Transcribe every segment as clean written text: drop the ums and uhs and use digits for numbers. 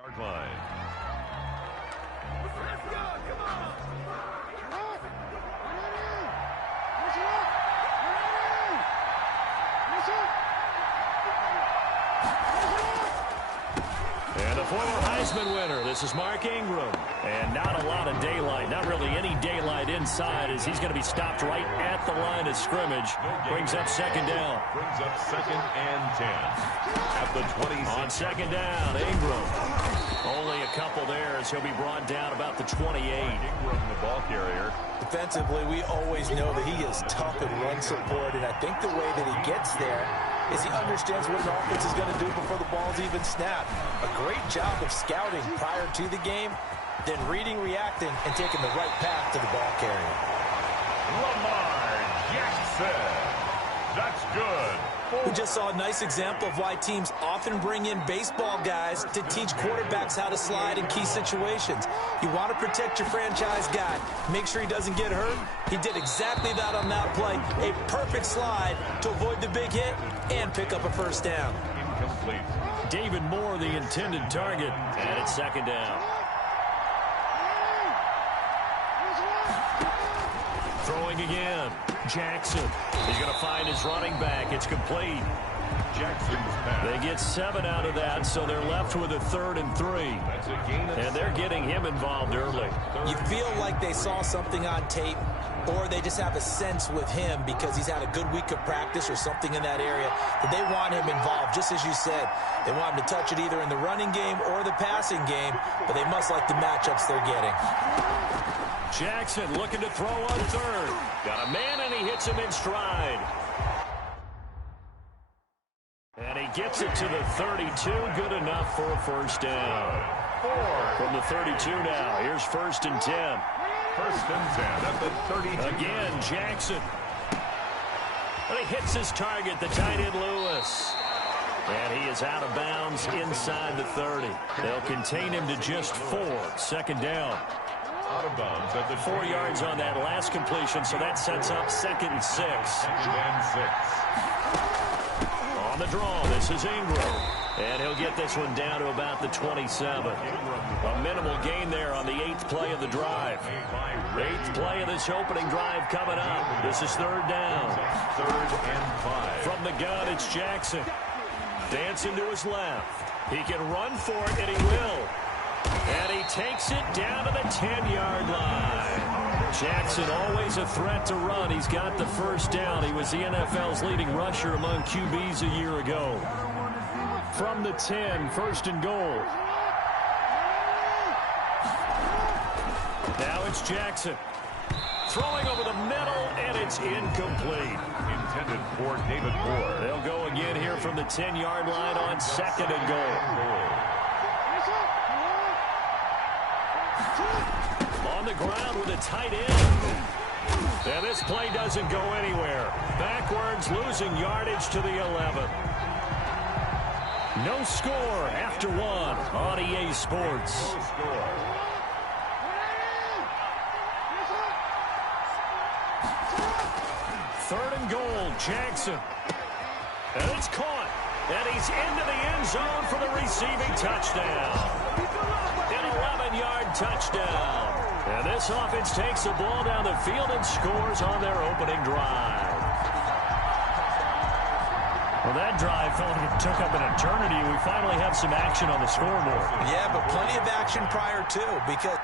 Yard line. Let's go, come on! And the former Heisman winner, this is Mark Ingram. And not a lot of daylight, not really any daylight inside, as he's going to be stopped right at the line of scrimmage. Brings up second down. Brings up 2nd and 10 at the 26. On second down, Ingram. Only a couple there as he'll be brought down about the 28. Ingram, the ball carrier. Defensively, we always know that he is tough in run support, and I think the way that he gets there is he understands what an offense is going to do before the ball's even snapped. A great job of scouting prior to the game, then reading, reacting, and taking the right path to the ball carrier. Lamar Jackson. That's good. We just saw a nice example of why teams often bring in baseball guys to teach quarterbacks how to slide in key situations. You want to protect your franchise guy. Make sure he doesn't get hurt. He did exactly that on that play. A perfect slide to avoid the big hit and pick up a first down. Incomplete. David Moore, the intended target, and it's second down. Throwing again. Jackson. He's going to find his running back. It's complete. Jackson's pass. They get 7 out of that, so they're left with a 3rd and 3. That's a gain of And they're getting him involved early. You feel like they saw something on tape, or they just have a sense with him because he's had a good week of practice or something in that area that they want him involved, just as you said. They want him to touch it either in the running game or the passing game, but they must like the matchups they're getting. Jackson looking to throw on 3rd. Got a man, and he hits him in stride. And he gets it to the 32. Good enough for a first down. From the 32 now. Here's 1st and 10. 1st and 10 at the 32. Again, Jackson. And he hits his target, the tight end Lewis. And he is out of bounds inside the 30. They'll contain him to just 4. 2nd down. Out of bounds at the 4 yards on that last completion, so that sets up 2nd and 6. 2nd and 6. On the draw, this is Ingram. And he'll get this one down to about the 27. A minimal gain there on the 8th play of the drive. 8th play of this opening drive coming up. This is 3rd down. 3rd and 5. From the gun, it's Jackson. Dancing to his left. He can run for it, and he will. And he takes it down to the 10-yard line. Jackson always a threat to run. He's got the first down. He was the NFL's leading rusher among QBs a year ago. From the 10, 1st and goal. Now it's Jackson. Throwing over the middle, and it's incomplete. Intended for David Moore. They'll go again here from the 10-yard line on 2nd and goal. On the ground with a tight end. And this play doesn't go anywhere. Backwards, losing yardage to the 11. No score after 1 on EA Sports. No score. Third and goal, Jackson. And it's caught. And he's into the end zone for the receiving touchdown. An 11-yard touchdown. And this offense takes the ball down the field and scores on their opening drive. Well, that drive felt like it took up an eternity. We finally have some action on the scoreboard. Yeah, but plenty of action prior to, because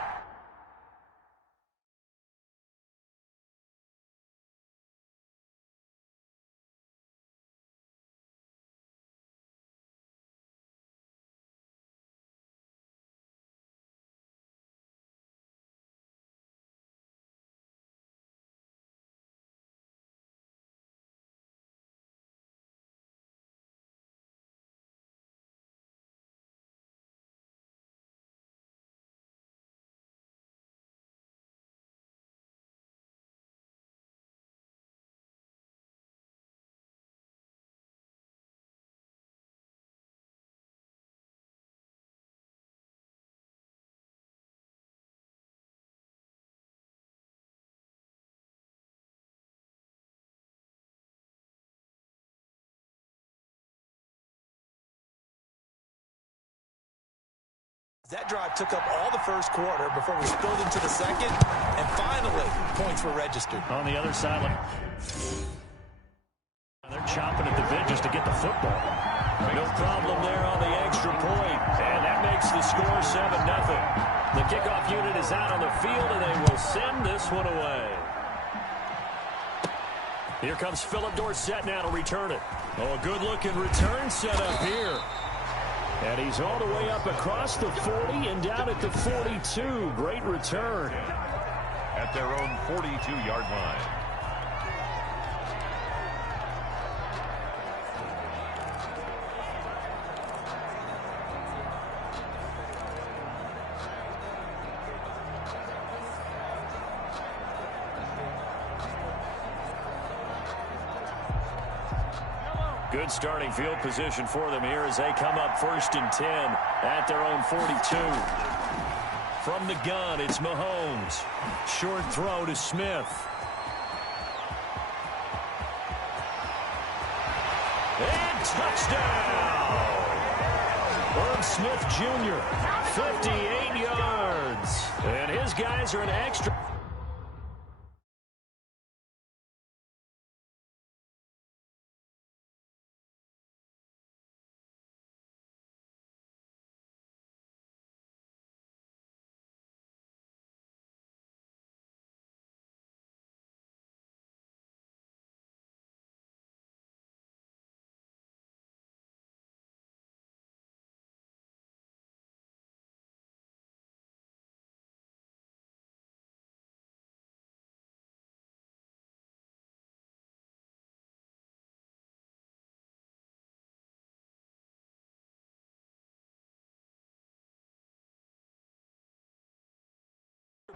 That drive took up all the first quarter before we spilled into the second, and finally, points were registered. On the other side, they're chomping at the bit just to get the football. No problem there on the extra point, and that makes the score 7-0. The kickoff unit is out on the field, and they will send this one away. Here comes Philip Dorsett now to return it. Oh, a good-looking return set up here. And he's all the way up across the 40 and down at the 42. Great return. At their own 42-yard line. Good starting field position for them here as they come up 1st and 10 at their own 42. From the gun, it's Mahomes. Short throw to Smith. And touchdown! Irv Smith Jr., 58 yards. And his guys are an extra.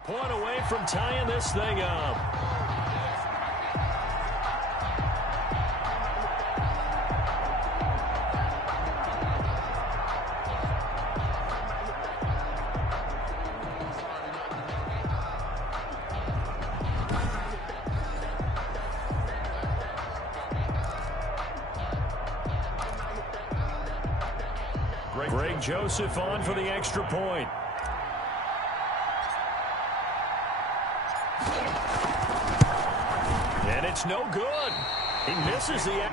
Point away from tying this thing up. Greg Joseph on for the extra point. And it's no good. He misses the...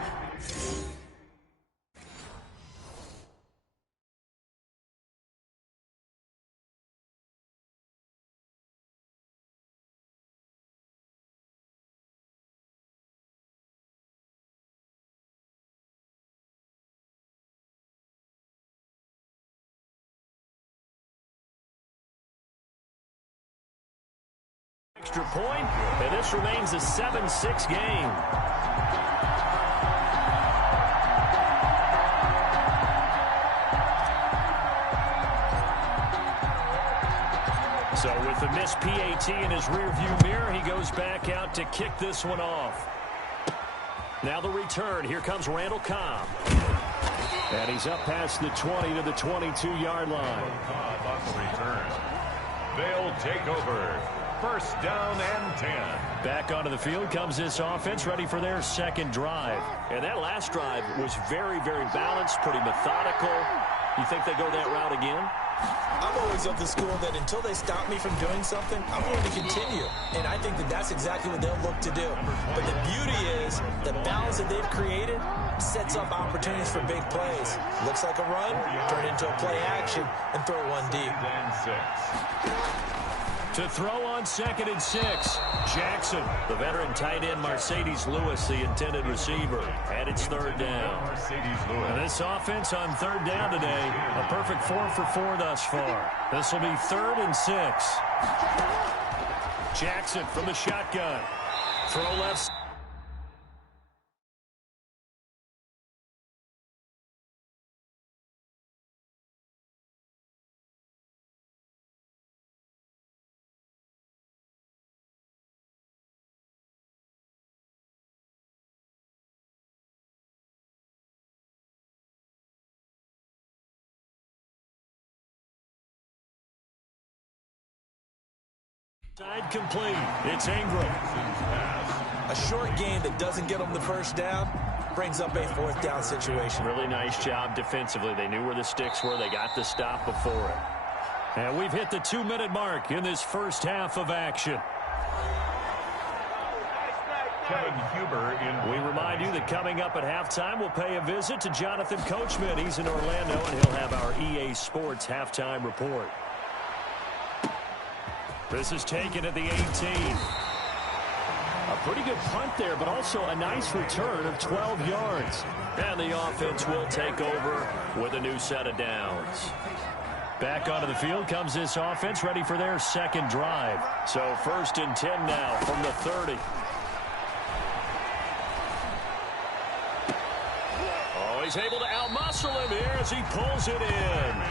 extra point, and this remains a 7-6 game. So with the missed PAT in his rearview mirror, he goes back out to kick this one off. Now the return. Here comes Randall Cobb. And he's up past the 20 to the 22-yard line. Cobb on the return. They'll take over. 1st down and 10. Back onto the field comes this offense, ready for their second drive. And that last drive was very, very balanced, pretty methodical. You think they go that route again? I'm always of the school that until they stop me from doing something, I'm going to continue. And I think that that's exactly what they'll look to do. But the beauty is the balance that they've created sets up opportunities for big plays. Looks like a run, turn it into a play action, and throw one deep. And 6. To throw on 2nd and 6, Jackson, the veteran tight end Mercedes Lewis, the intended receiver, and it's 3rd down. Mercedes Lewis. And this offense on 3rd down today, a perfect 4 for 4 thus far. This will be 3rd and 6. Jackson from the shotgun. Throw left. Side complete. It's Ingram. A short game that doesn't get them the 1st down brings up a 4th down situation. Really nice job defensively. They knew where the sticks were. They got the stop before it. And we've hit the 2-minute mark in this first half of action. Kevin Huber in. We remind you that coming up at halftime, we'll pay a visit to Jonathan Coachman. He's in Orlando, and he'll have our EA Sports halftime report. This is taken at the 18. A pretty good punt there, but also a nice return of 12 yards. And the offense will take over with a new set of downs. Back onto the field comes this offense, ready for their second drive. So 1st and 10 now from the 30. Oh, he's able to outmuscle him here as he pulls it in.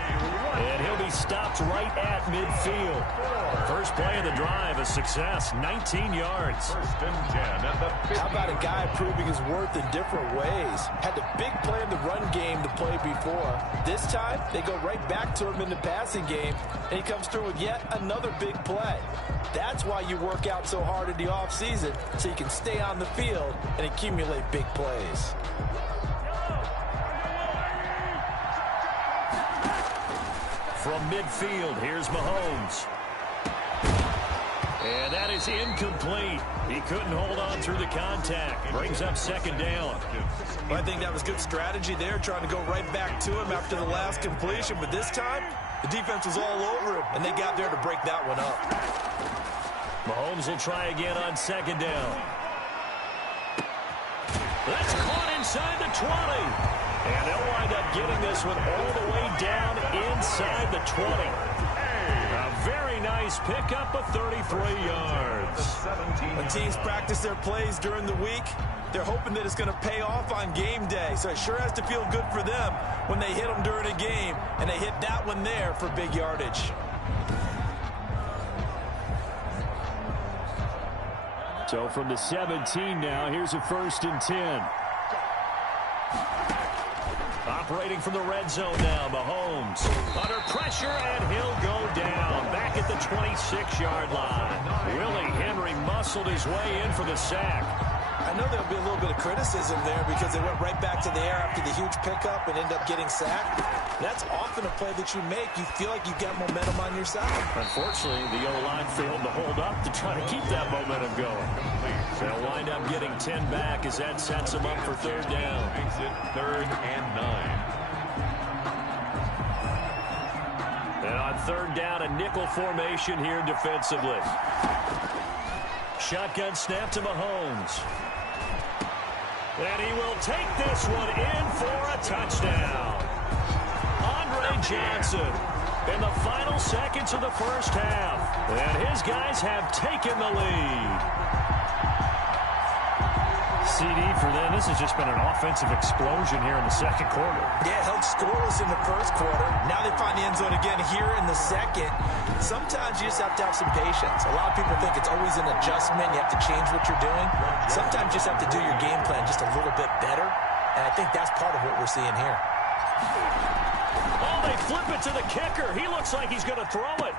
And he'll be stopped right at midfield. First play of the drive, a success, 19 yards. 1st and 10 at the 50. How about a guy proving his worth in different ways? Had the big play in the run game to play before. This time, they go right back to him in the passing game, and he comes through with yet another big play. That's why you work out so hard in the offseason, so you can stay on the field and accumulate big plays. From midfield, here's Mahomes. And that is incomplete. He couldn't hold on through the contact. Brings up 2nd down. Well, I think that was good strategy there, trying to go right back to him after the last completion. But this time, the defense was all over him, and they got there to break that one up. Mahomes will try again on 2nd down. That's caught inside the 20. And they'll wind up getting this one all the way down inside the 20. A very nice pickup of 33 yards. When teams practice their plays during the week, they're hoping that it's going to pay off on game day. So it sure has to feel good for them when they hit them during a game, and they hit that one there for big yardage. So from the 17 now, here's a 1st and 10. Operating from the red zone now, Mahomes. Under pressure, and he'll go down. Back at the 26-yard line. Willie Henry muscled his way in for the sack. I know there'll be a little bit of criticism there because they went right back to the air after the huge pickup and end up getting sacked. That's often a play that you make. You feel like you've got momentum on your side. Unfortunately, the O-line failed to hold up to try to keep that momentum going. They'll wind up getting 10 back as that sets them up for 3rd down. Makes it 3rd and 9. And on 3rd down, a nickel formation here defensively. Shotgun snap to Mahomes. And he will take this one in for a touchdown. Andre Johnson in the final seconds of the first half. And his guys have taken the lead. CD for them. This has just been an offensive explosion here in the 2nd quarter. Yeah, held scoreless in the 1st quarter. Now they find the end zone again here in the 2nd. Sometimes you just have to have some patience. A lot of people think it's always an adjustment. You have to change what you're doing. Sometimes you just have to do your game plan just a little bit better. And I think that's part of what we're seeing here. Oh, they flip it to the kicker. He looks like he's going to throw it.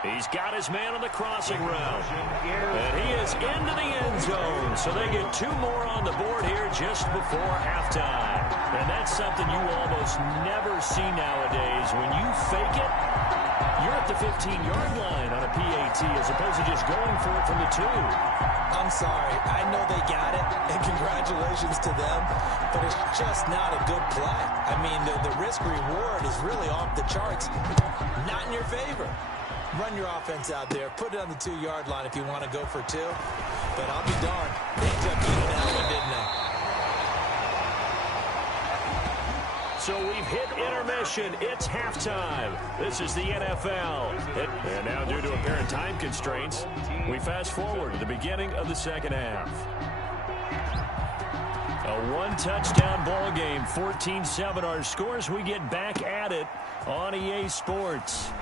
He's got his man on the crossing route. And he is into the end zone. So they get 2 more on the board here just before halftime. And that's something you almost never see nowadays. When you fake it, you're at the 15-yard line on a PAT as opposed to just going for it from the 2. I'm sorry. I know they got it, and congratulations to them, but it's just not a good play. I mean, the risk-reward is really off the charts. Not in your favor. Run your offense out there. Put it on the 2-yard line if you want to go for 2. But I'll be darned. They ended up getting that one, didn't they? So we've hit intermission. It's halftime. This is the NFL. And now, due to apparent time constraints, we fast forward to the beginning of the 2nd half. A 1-touchdown ball game, 14-7 our scores. We get back at it on EA Sports.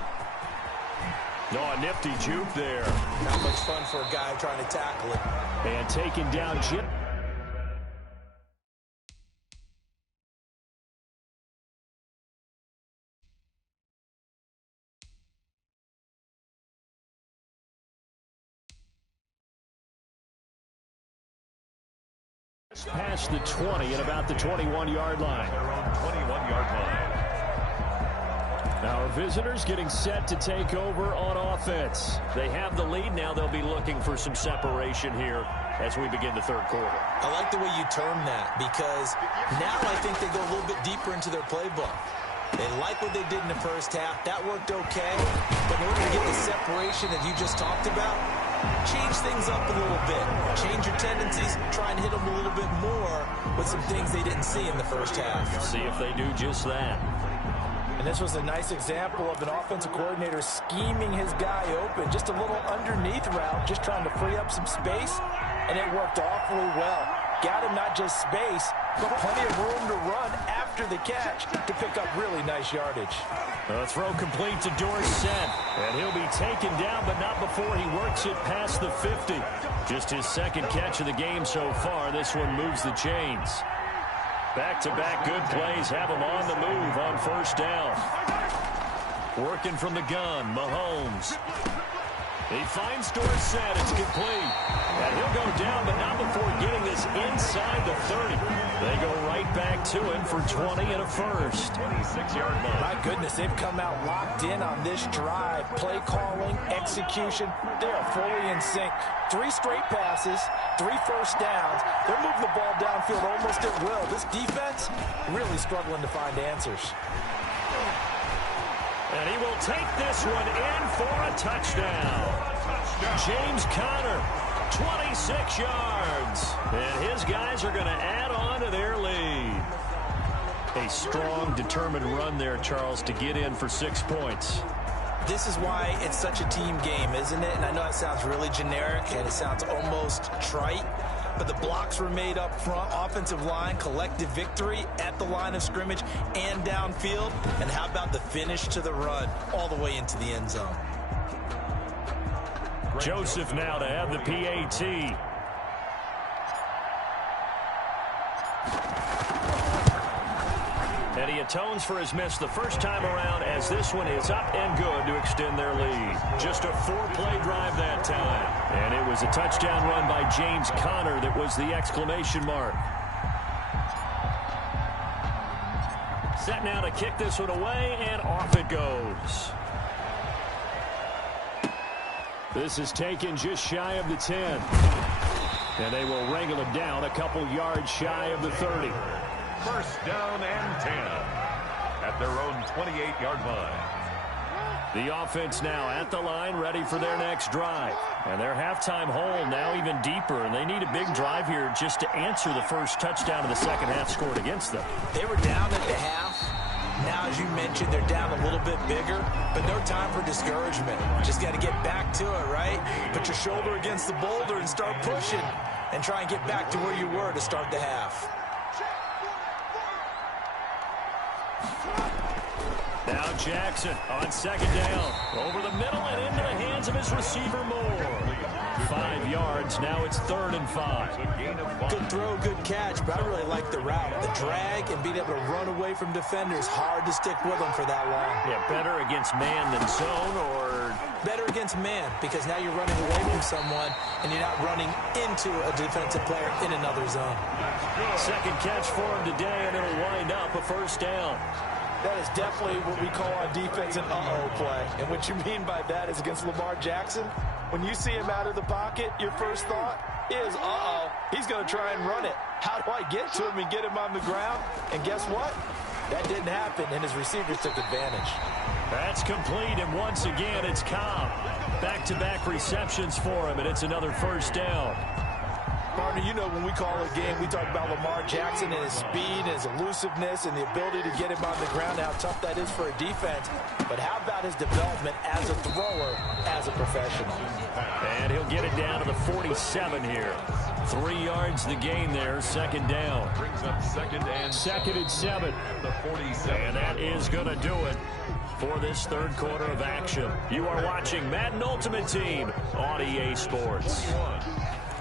Oh, a nifty juke there. Not much fun for a guy trying to tackle it. And taking down Jim. Past the 20 at about the 21-yard line. Their own 21-yard line. Our visitors getting set to take over on offense. They have the lead. Now they'll be looking for some separation here as we begin the third quarter. I like the way you term that, because now I think they go a little bit deeper into their playbook. They like what they did in the first half. That worked okay. But in order to get the separation that you just talked about, change things up a little bit. Change your tendencies. Try and hit them a little bit more with some things they didn't see in the first half. See if they do just that. And this was a nice example of an offensive coordinator scheming his guy open. Just a little underneath route, just trying to free up some space, and it worked awfully well. Got him not just space, but plenty of room to run after the catch to pick up really nice yardage. A throw complete to Dorsett, and he'll be taken down, but not before he works it past the 50. Just his second catch of the game so far. This one moves the chains. Back-to-back good plays have him on the move on first down. Working from the gun, Mahomes. He finds Dorsett. It's complete. And he'll go down, but not before getting this inside the 30. They go right back to him for 20 and a first. 26-yard line. My goodness, they've come out locked in on this drive. Play calling, execution, they are fully in sync. 3 straight passes, 3 first downs. They're moving the ball downfield almost at will. This defense really struggling to find answers. And he will take this one in for a touchdown. James Conner, 26 yards. And his guys are going to add on to their lead. A strong, determined run there, Charles, to get in for 6 points. This is why it's such a team game, isn't it? And I know it sounds really generic and it sounds almost trite, but the blocks were made up front. Offensive line, collective victory at the line of scrimmage and downfield. And how about the finish to the run all the way into the end zone? Joseph now to have the PAT. And he atones for his miss the first time around, as this one is up and good to extend their lead. Just a 4-play drive that time. And it was a touchdown run by James Conner that was the exclamation mark. Set now to kick this one away, and off it goes. This is taken just shy of the 10. And they will wrangle it down a couple yards shy of the 30. First down and 10 at their own 28-yard line. The offense now at the line, ready for their next drive. And their halftime hole now even deeper, and they need a big drive here just to answer the first touchdown of the second half scored against them. They were down at the half. Now, as you mentioned, they're down a little bit bigger, but no time for discouragement. Just got to get back to it, right? Put your shoulder against the boulder and start pushing, and try and get back to where you were to start the half. Now Jackson on second down. Over the middle and into the hands of his receiver Moore. 5 yards. Now it's 3rd and 5. Good throw, good catch, but I really like the route. The drag and being able to run away from defenders. Hard to stick with them for that long. Yeah, better against man than zone, or better against man, because now you're running away from someone and you're not running into a defensive player in another zone. Second catch for him today, and it'll wind up a first down. That is definitely what we call on defense an uh-oh play. And what you mean by that is against Lamar Jackson, when you see him out of the pocket, your first thought is, uh-oh, he's going to try and run it. How do I get to him and get him on the ground? And guess what? That didn't happen, and his receivers took advantage. That's complete, and once again, it's Cobb. Back-to-back receptions for him, and it's another first down. Partner, you know when we call a game, we talk about Lamar Jackson and his speed and his elusiveness and the ability to get him on the ground, how tough that is for a defense. But how about his development as a thrower, as a professional? And he'll get it down to the 47 here. 3 yards the gain there, second down. Brings up second and 7. The 47. And that is going to do it for this third quarter of action. You are watching Madden Ultimate Team on EA Sports.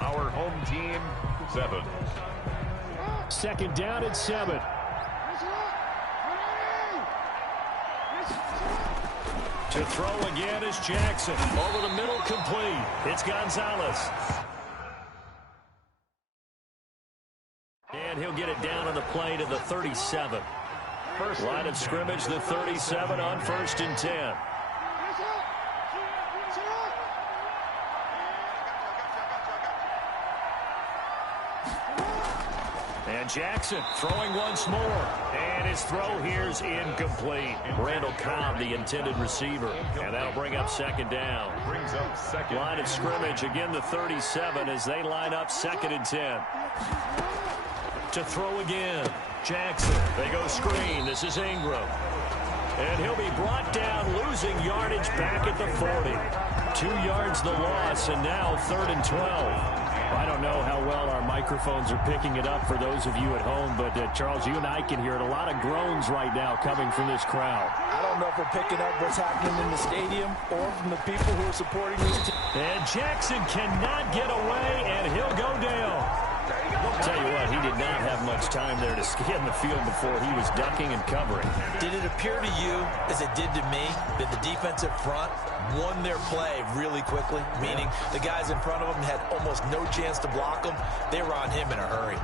Our home team, 7. Second down at 7. To throw again is Jackson. Over the middle, complete. It's Gonzalez. And he'll get it down on the play to the 37. First Line of scrimmage, the 37 on 1st and 10. And Jackson throwing once more. And his throw here's incomplete. Randall Cobb, the intended receiver. And that'll bring up 2nd down. brings up 2nd. Line of scrimmage, again the 37 as they line up 2nd and 10. To throw again. Jackson. They go screen. This is Ingram. And he'll be brought down, losing yardage back at the 40. 2 yards the loss, and now 3rd and 12. I don't know how well our microphones are picking it up for those of you at home, but Charles, you and I can hear it. A lot of groans right now coming from this crowd. I don't know if we're picking up what's happening in the stadium or from the people who are supporting this team. And Jackson cannot get away, and he'll go down. I'll tell you what, he did not have much time there to scan the field before he was ducking and covering. Did it appear to you, as it did to me, that the defensive front won their play really quickly? Meaning the guys in front of them had almost no chance to block him. They were on him in a hurry.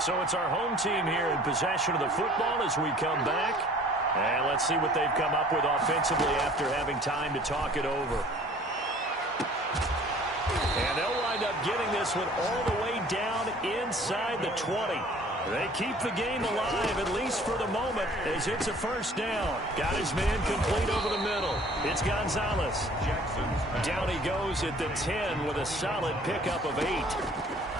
So it's our home team here in possession of the football as we come back. And let's see what they've come up with offensively after having time to talk it over. And they'll wind up getting this one all the way down inside the 20. They keep the game alive, at least for the moment, as it's a 1st down. Got his man complete over the middle. It's Gonzalez. Down he goes at the 10 with a solid pickup of 8.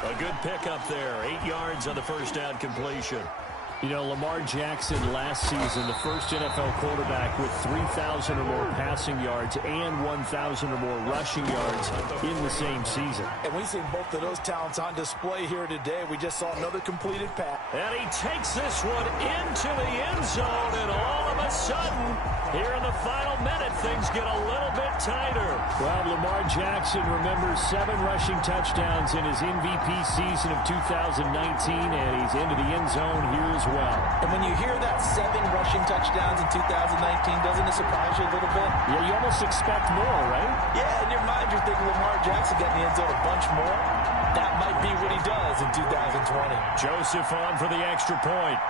A good pickup there. 8 yards on the 1st down completion. You know, Lamar Jackson last season, the first NFL quarterback with 3,000 or more passing yards and 1,000 or more rushing yards in the same season. And we've seen both of those talents on display here today. We just saw another completed pass. And he takes this one into the end zone, and all of a sudden, here in the final minute, things get a little bit tighter. Well, Lamar Jackson remembers 7 rushing touchdowns in his MVP season of 2019, and he's into the end zone here as well. And when you hear that 7 rushing touchdowns in 2019, doesn't it surprise you a little bit? Yeah, you almost expect more, right? Yeah, in your mind you're thinking Lamar Jackson got in the end zone a bunch more. That might be what he does in 2020. Joseph on for the extra point.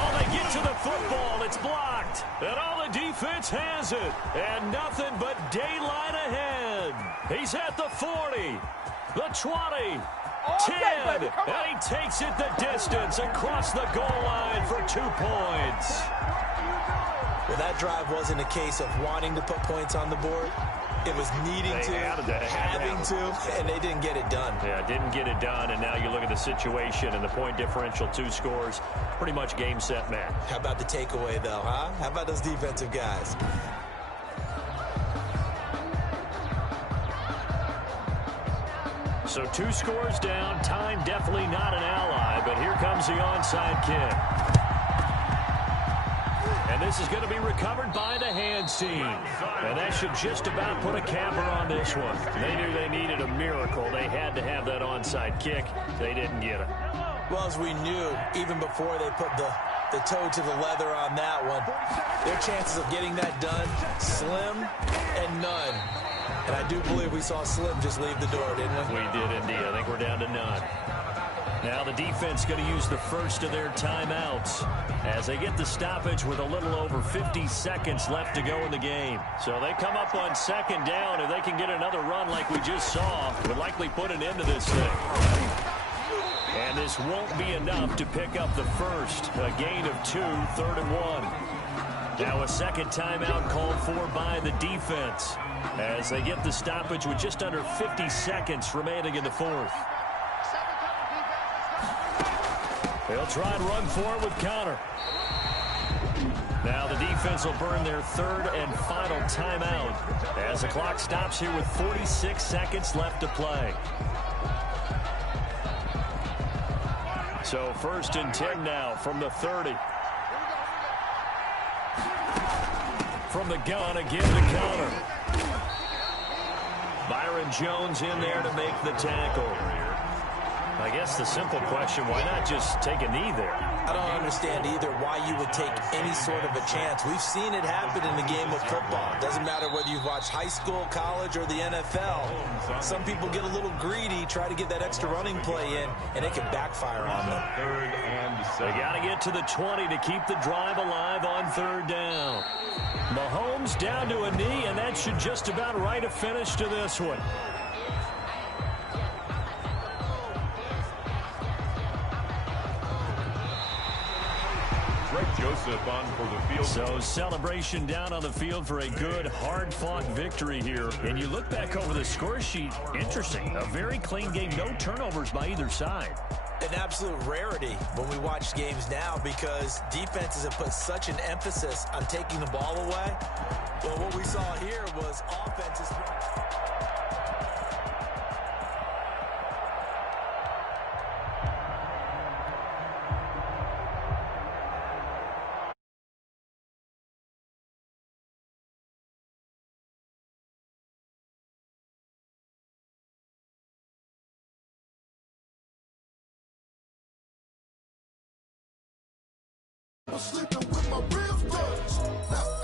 Oh, they get to the football. It's blocked. And all the defense has it. And nothing but daylight ahead. He's at the 40, the 20. 10, and he takes it the distance across the goal line for 2 points. Well, that drive wasn't a case of wanting to put points on the board. It was needing having to, and they didn't get it done. Yeah, didn't get it done, and now you look at the situation and the point differential, 2 scores, pretty much game, set, match. How about the takeaway, though, huh? How about those defensive guys? So 2 scores down, time definitely not an ally, but here comes the onside kick. And this is going to be recovered by the hands team. And that should just about put a capper on this one. They knew they needed a miracle. They had to have that onside kick. They didn't get it. Well, as we knew, even before they put the toe to the leather on that one, their chances of getting that done, slim and none. And I do believe we saw Slim just leave the door, didn't we? We did indeed. I think we're down to none. Now the defense going to use the first of their timeouts as they get the stoppage with a little over 50 seconds left to go in the game. So they come up on 2nd down. If they can get another run like we just saw, it would likely put an end to this thing. And this won't be enough to pick up the first. A gain of 2, 3rd and 1. Now a 2nd timeout called for by the defense as they get the stoppage with just under 50 seconds remaining in the 4th. They'll try and run for it with counter. Now the defense will burn their 3rd and final timeout as the clock stops here with 46 seconds left to play. So 1st and 10 now from the 30. From the gun, again to counter. Byron Jones in there to make the tackle. I guess the simple question, why not just take a knee there? I don't understand either why you would take any sort of a chance. We've seen it happen in the game of football. It doesn't matter whether you've watched high school, college, or the NFL. Some people get a little greedy, try to get that extra running play in, and it can backfire on them. They got to get to the 20 to keep the drive alive on third down. Mahomes down to a knee, and that should just about write a finish to this one. Joseph on for the field. So celebration down on the field for a good, hard-fought victory here. And you look back over the score sheet, interesting. A very clean game, no turnovers by either side. An absolute rarity when we watch games now because defenses have put such an emphasis on taking the ball away. Well, what we saw here was offenses... Sleeping with my real thugs.